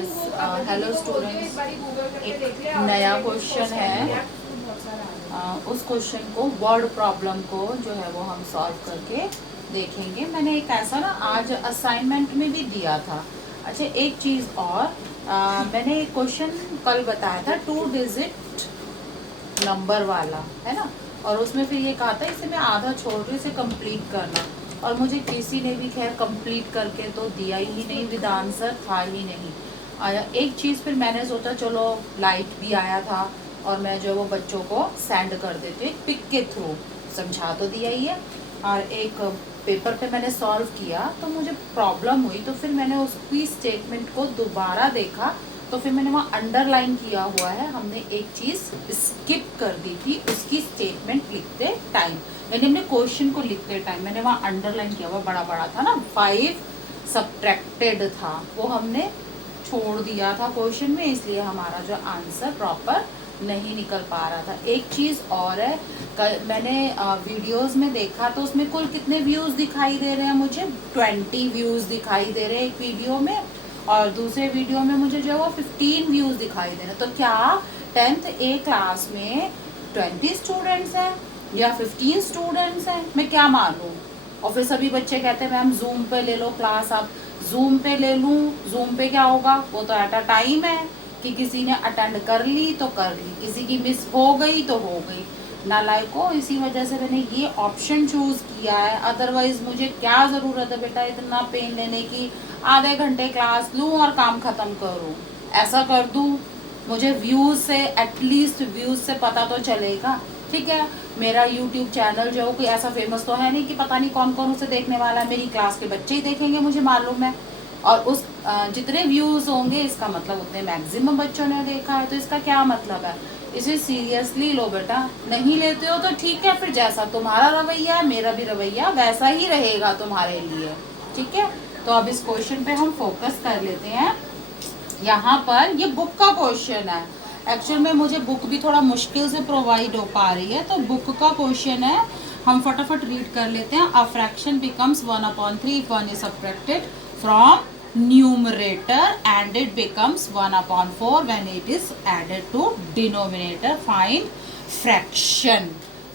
Guys, hello students. एक नया question है। उस क्वेश्चन को, वर्ड प्रॉब्लम को जो है वो हम सॉल्व करके देखेंगे। मैंने एक ऐसा ना आज असाइनमेंट में भी दिया था। अच्छा, एक चीज़ और, मैंने एक क्वेश्चन कल बताया था 2 डिजिट नंबर वाला, है ना। और उसमें फिर ये कहा था इसे मैं आधा छोड़ रही हूँ, इसे कंप्लीट करना। और मुझे किसी ने भी खैर कंप्लीट करके तो दिया ही नहीं, विद आंसर था ही नहीं। एक चीज़ फिर मैंने सोचा चलो, लाइट भी आया था और मैं जो वो बच्चों को सेंड कर देती हूँ, एक पिक के थ्रू समझा तो दिया ही है। और एक पेपर पे मैंने सॉल्व किया तो मुझे प्रॉब्लम हुई, तो फिर मैंने उसकी स्टेटमेंट को दोबारा देखा, तो फिर मैंने वहाँ अंडरलाइन किया हुआ है। हमने एक चीज़ स्किप कर दी थी, उसकी स्टेटमेंट लिखते टाइम, यानी हमने क्वेश्चन को लिखते टाइम मैंने वहाँ अंडरलाइन किया हुआ, बड़ा बड़ा था ना, 5 सब्ट्रैक्टेड था, वो हमने छोड़ दिया था क्वेश्चन में, इसलिए हमारा जो आंसर प्रॉपर नहीं निकल पा रहा था। एक चीज़ और है, मैंने वीडियोस में देखा तो उसमें कुल कितने व्यूज़ दिखाई दे रहे हैं मुझे, 20 व्यूज़ दिखाई दे रहे हैं एक वीडियो में, और दूसरे वीडियो में मुझे जो है वो 15 व्यूज़ दिखाई दे रहे हैं। तो क्या 10th A क्लास में 20 स्टूडेंट्स हैं या 15 स्टूडेंट्स हैं, मैं क्या मानूँ। और फिर सभी बच्चे कहते हैं मैम जूम पे ले लो क्लास, आप जूम पे ले लूँ, जूम पे क्या होगा, वो तो एट अ टाइम है कि किसी ने अटेंड कर ली तो कर ली, किसी की मिस हो गई तो हो गई। नालायको, इसी वजह से मैंने ये ऑप्शन चूज़ किया है, अदरवाइज मुझे क्या ज़रूरत है बेटा इतना पेन लेने की, आधे घंटे क्लास लूँ और काम ख़त्म करूँ, ऐसा कर दूँ। मुझे व्यूज़ से, एटलीस्ट व्यूज़ से पता तो चलेगा, ठीक है। मेरा यूट्यूब चैनल जो कोई ऐसा फेमस तो है नहीं कि पता नहीं कौन कौन उसे देखने वाला है, मेरी क्लास के बच्चे ही देखेंगे, मुझे मालूम है। और उस जितने व्यूज़ होंगे इसका मतलब उतने मैक्सिमम बच्चों ने देखा है, तो इसका क्या मतलब है। इसे सीरियसली लो बेटा, नहीं लेते हो तो ठीक है, फिर जैसा तुम्हारा रवैया है मेरा भी रवैया वैसा ही रहेगा तुम्हारे लिए, ठीक है। तो अब इस क्वेश्चन पे हम फोकस कर लेते हैं। यहाँ पर ये बुक का क्वेश्चन है, एक्चुअल में मुझे बुक भी थोड़ा मुश्किल से प्रोवाइड हो पा रही है, तो बुक का क्वेश्चन है, हम फटाफट रीड कर लेते हैं। A fraction becomes 1/3 if 1 is subtracted from numerator and it becomes 1/4 when it is added to denominator. Find fraction.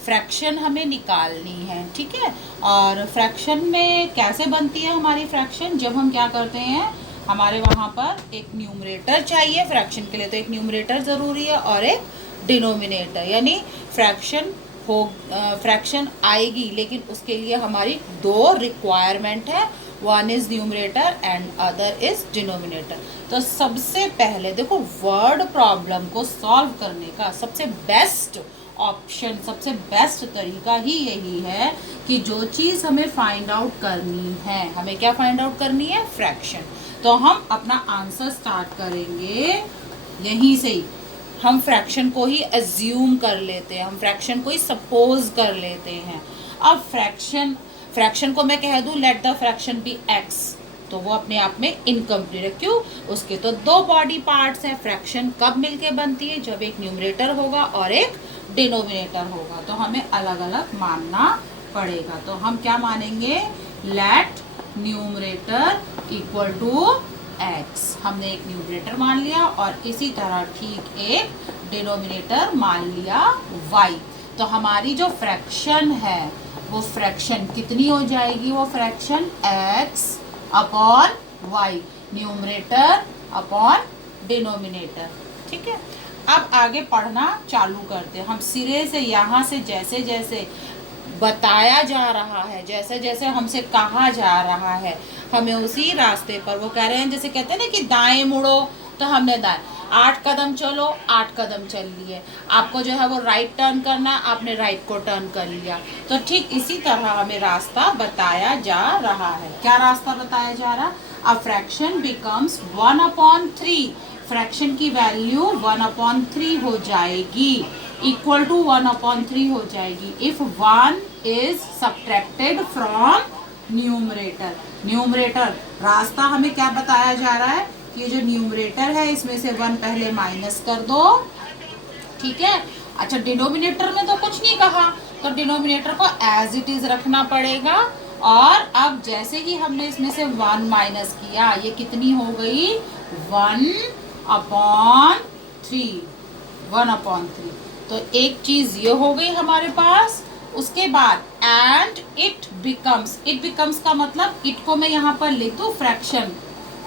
Fraction हमें निकालनी है, ठीक है। और फ्रैक्शन में कैसे बनती है हमारी फ्रैक्शन, जब हम क्या करते हैं, हमारे वहाँ पर एक न्यूमरेटर चाहिए फ्रैक्शन के लिए, तो एक न्यूमरेटर ज़रूरी है और एक डिनोमिनेटर, यानी फ्रैक्शन आएगी, लेकिन उसके लिए हमारी 2 रिक्वायरमेंट है, one is numerator and other is denominator. तो सबसे पहले देखो, वर्ड प्रॉब्लम को सॉल्व करने का सबसे बेस्ट ऑप्शन, सबसे बेस्ट तरीका ही यही है कि जो चीज़ हमें फाइंड आउट करनी है, हमें क्या फाइंड आउट करनी है, फ्रैक्शन। तो हम अपना आंसर स्टार्ट करेंगे यहीं से ही, हम फ्रैक्शन को ही एज्यूम कर लेते हैं, हम फ्रैक्शन को ही सपोज कर लेते हैं। अब फ्रैक्शन को मैं कह दूं let the fraction be x, तो वो अपने आप में इनकम्प्लीट है, क्यों, उसके तो 2 बॉडी पार्ट्स हैं। फ्रैक्शन कब मिलके बनती है, जब एक न्यूमरेटर होगा और एक डिनोमिनेटर होगा, तो हमें अलग अलग मानना पड़ेगा। तो हम क्या मानेंगे, let numerator equal to x, हमने एक न्यूमरेटर मान लिया और इसी तरह ठीक एक डिनोमिनेटर मान लिया y। तो हमारी जो फ्रैक्शन है वो फ्रैक्शन कितनी हो जाएगी, वो fraction x upon y, numerator upon denominator, ठीक है। अब आगे पढ़ना चालू करते हैं हम सिरे से, यहाँ से जैसे जैसे बताया जा रहा है, जैसे जैसे हमसे कहा जा रहा है, हमें उसी रास्ते पर, वो कह रहे हैं जैसे कहते हैं ना कि दाएं मुड़ो, तो हमने दाएं 8 कदम चलो, 8 कदम चल लिए, आपको जो है वो राइट टर्न करना, आपने राइट को टर्न कर लिया। तो ठीक इसी तरह हमें रास्ता बताया जा रहा है। क्या रास्ता बताया जा रहा, अ फ्रैक्शन बिकम्स 1/3, फ्रैक्शन की वैल्यू 1/3 हो जाएगी, इक्वल टू 1/3 हो जाएगी if 1 is subtracted from numerator. Numerator रास्ता हमें क्या बताया जा रहा है, ये जो न्यूमरेटर है इसमें से 1 पहले माइनस कर दो, ठीक है। अच्छा, डिनोमिनेटर में तो कुछ नहीं कहा, तो डिनोमिनेटर को एज इट इज रखना पड़ेगा। और अब जैसे ही हमने इसमें से 1 माइनस किया, ये कितनी हो गई, 1/3, 1/3। तो एक चीज ये हो गई हमारे पास। उसके बाद एंड इट बिकम्स का मतलब इट को मैं यहाँ पर लिख दूँ fraction,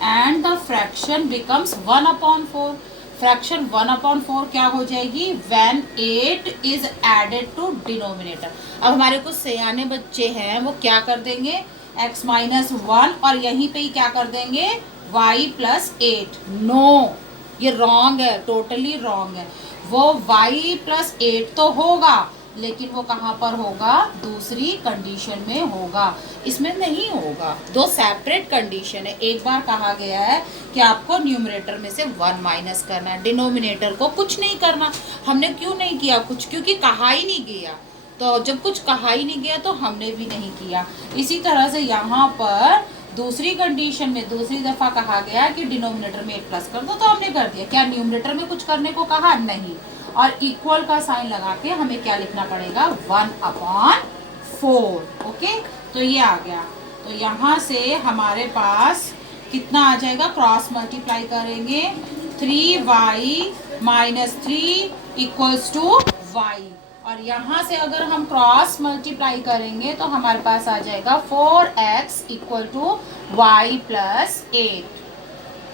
and the fraction becomes 1/4। Fraction 1/4 क्या हो जाएगी, when 8 is added to denominator. अब हमारे कुछ सयाने बच्चे हैं, वो क्या कर देंगे, x माइनस 1 और यहीं पे ही क्या कर देंगे, y प्लस 8। नो, ये रॉन्ग है, टोटली रॉन्ग है। वो y प्लस 8 तो होगा, लेकिन वो कहाँ पर होगा, दूसरी कंडीशन में होगा, इसमें नहीं होगा। दो सेपरेट कंडीशन है। एक बार कहा गया है कि आपको न्यूमरेटर में से 1 माइनस करना है, डिनोमिनेटर को कुछ नहीं करना। हमने क्यों नहीं किया कुछ, क्योंकि कहा ही नहीं गया। तो जब कुछ कहा ही नहीं गया तो हमने भी नहीं किया। इसी तरह से यहाँ पर दूसरी कंडीशन में दूसरी दफा कहा गया कि डिनोमिनेटर में 8 प्लस कर दो, तो हमने कर दिया। क्या न्यूमरेटर में कुछ करने को कहा, नहीं। और इक्वल का साइन लगा के हमें क्या लिखना पड़ेगा, 1/4। ओके, तो ये आ गया। तो यहाँ से हमारे पास कितना आ जाएगा, क्रॉस मल्टीप्लाई करेंगे, 3y minus 3 equals to y। और यहाँ से अगर हम क्रॉस मल्टीप्लाई करेंगे तो हमारे पास आ जाएगा 4x equal to y plus 8।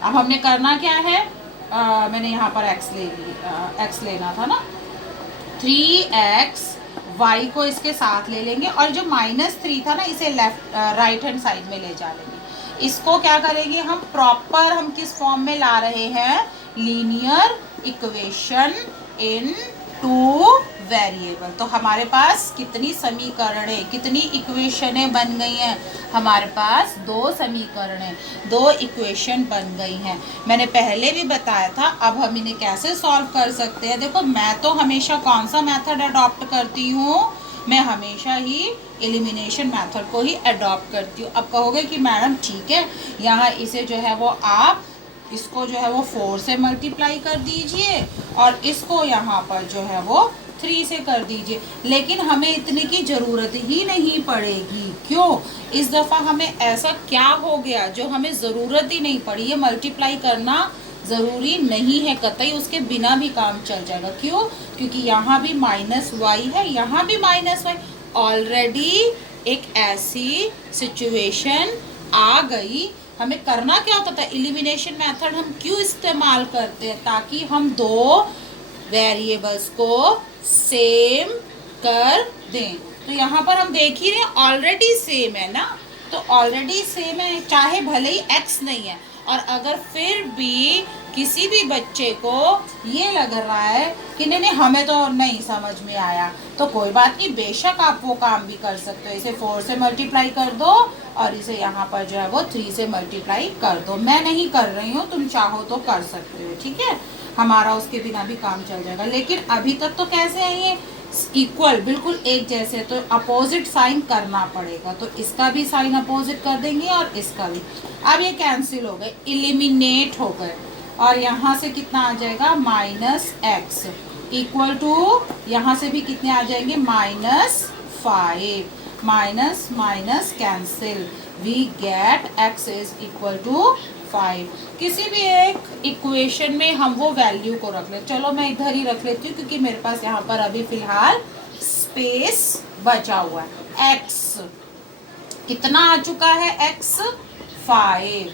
अब हमने करना क्या है, मैंने यहाँ पर x ले ली, x लेना था ना, 3x y को इसके साथ ले लेंगे और जो -3 था ना, इसे लेफ्ट राइट हैंड साइड में ले जा लेंगे। इसको क्या करेंगे हम, प्रॉपर हम किस फॉर्म में ला रहे हैं, लीनियर इक्वेशन इन 2 वेरिएबल। तो हमारे पास कितनी समीकरणें, कितनी इक्वेशनें बन गई हैं, हमारे पास 2 समीकरणें, 2 इक्वेशन बन गई हैं। मैंने पहले भी बताया था। अब हम इन्हें कैसे सॉल्व कर सकते हैं, देखो मैं तो हमेशा कौन सा मेथड अडॉप्ट करती हूँ, मैं हमेशा ही एलिमिनेशन मेथड को ही अडॉप्ट करती हूँ। अब कहोगे कि मैडम ठीक है, यहाँ इसे जो है वो आप इसको जो है वो 4 से मल्टीप्लाई कर दीजिए और इसको यहाँ पर जो है वो 3 से कर दीजिए, लेकिन हमें इतने की ज़रूरत ही नहीं पड़ेगी। क्यों, इस दफ़ा हमें ऐसा क्या हो गया जो हमें ज़रूरत ही नहीं पड़ी। ये मल्टीप्लाई करना ज़रूरी नहीं है कतई, उसके बिना भी काम चल जाएगा। क्यों, क्योंकि यहाँ भी -y है, यहाँ भी -y। ऑलरेडी एक ऐसी सिचुएशन आ गई। हमें करना क्या होता था, एलिमिनेशन मेथड हम क्यों इस्तेमाल करते हैं, ताकि हम 2 वेरिएबल्स को सेम कर दें। तो यहाँ पर हम देख ही रहे हैं ऑलरेडी सेम है ना, तो ऑलरेडी सेम है, चाहे भले ही x नहीं है। और अगर फिर भी किसी भी बच्चे को ये लग रहा है कि नहीं हमें तो नहीं समझ में आया, तो कोई बात नहीं, बेशक आप वो काम भी कर सकते हो। इसे 4 से मल्टीप्लाई कर दो और इसे यहाँ पर जो है वो 3 से मल्टीप्लाई कर दो। मैं नहीं कर रही हूँ, तुम चाहो तो कर सकते हो, ठीक है, हमारा उसके बिना भी काम चल जाएगा। लेकिन अभी तक तो कैसे है ये, इक्वल, बिल्कुल एक जैसे, तो अपोजिट साइन करना पड़ेगा। तो इसका भी साइन अपोजिट कर देंगे और इसका भी। अब ये कैंसिल हो गए, इलिमिनेट हो गए, और यहाँ से कितना आ जाएगा, -x इक्वल टू, यहाँ से भी कितने आ जाएंगे, -5, minus minus cancel, we get x is equal to 5। किसी भी एक इक्वेशन में हम वो वैल्यू को रख ले। चलो मैं इधर ही रख लेती हूँ क्योंकि मेरे पास यहाँ पर अभी फिलहाल स्पेस बचा हुआ है। x कितना आ चुका है, x 5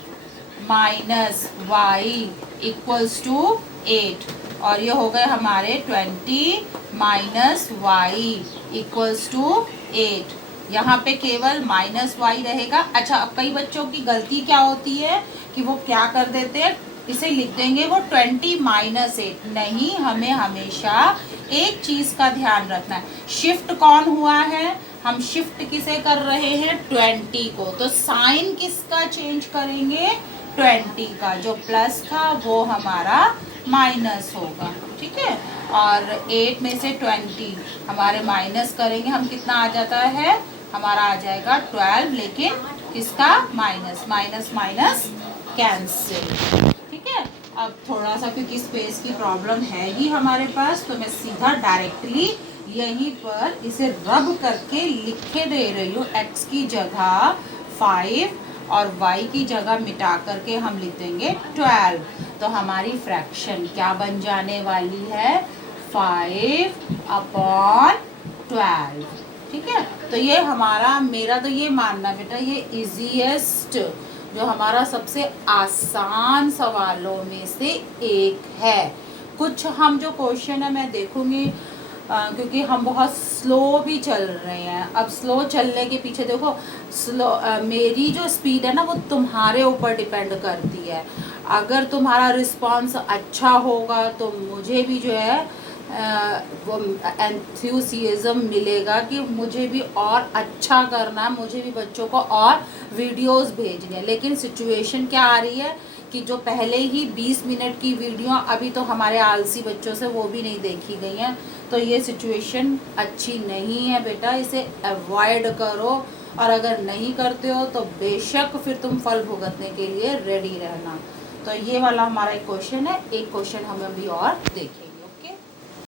minus y equals to 8, और ये हो गए हमारे 20 माइनस y इक्वल्स टू 8। यहाँ पे केवल -y रहेगा। अच्छा, अब कई बच्चों की गलती क्या होती है कि वो क्या कर देते हैं, इसे लिख देंगे वो 20 माइनस 8। नहीं, हमें हमेशा एक चीज़ का ध्यान रखना है, शिफ्ट कौन हुआ है, हम शिफ्ट किसे कर रहे हैं, 20 को। तो साइन किसका चेंज करेंगे, 20 का। जो प्लस था वो हमारा माइनस होगा, ठीक है। और 8 में से 20 हमारे माइनस करेंगे, हम कितना आ जाता है, हमारा आ जाएगा 12, लेकिन किसका, माइनस, माइनस माइनस कैंसिल, ठीक है। अब थोड़ा सा क्योंकि स्पेस की प्रॉब्लम है ही हमारे पास, तो मैं सीधा डायरेक्टली यहीं पर इसे रब करके लिखे दे रही हूँ। x की जगह 5 और y की जगह मिटा करके हम लिख देंगे 12। तो हमारी फ्रैक्शन क्या बन जाने वाली है, 5/12। ठीक है, तो ये हमारा, मेरा तो ये मानना बेटा, ये इजीएस्ट जो हमारा सबसे आसान सवालों में से एक है। कुछ हम जो क्वेश्चन है मैं देखूंगी, क्योंकि हम बहुत स्लो भी चल रहे हैं। अब स्लो चलने के पीछे देखो, मेरी जो स्पीड है ना वो तुम्हारे ऊपर डिपेंड करती है। अगर तुम्हारा रिस्पांस अच्छा होगा तो मुझे भी जो है वो एंथुसियाज्म मिलेगा कि मुझे भी और अच्छा करना है, मुझे भी बच्चों को और वीडियोस भेजने हैं। लेकिन सिचुएशन क्या आ रही है कि जो पहले ही 20 मिनट की वीडियो अभी तो हमारे आलसी बच्चों से वो भी नहीं देखी गई हैं। तो ये सिचुएशन अच्छी नहीं है बेटा, इसे अवॉइड करो। और अगर नहीं करते हो तो बेशक फिर तुम फल भुगतने के लिए रेडी रहना। तो ये वाला हमारा एक क्वेश्चन है, एक क्वेश्चन हम अभी और देखेंगे।